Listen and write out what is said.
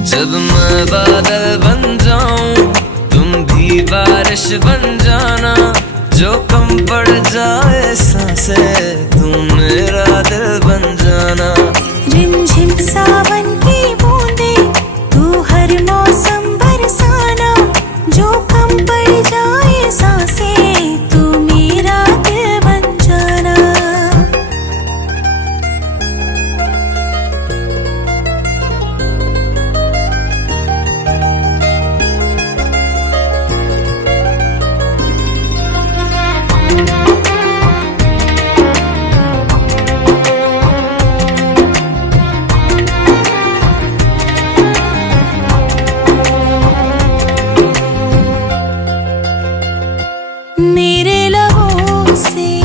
जब मैं बादल बन जाऊं तुम भी बारिश बन जाना, जो कम पड़ जाए सांसें तुम मेरा दिल बन जाना।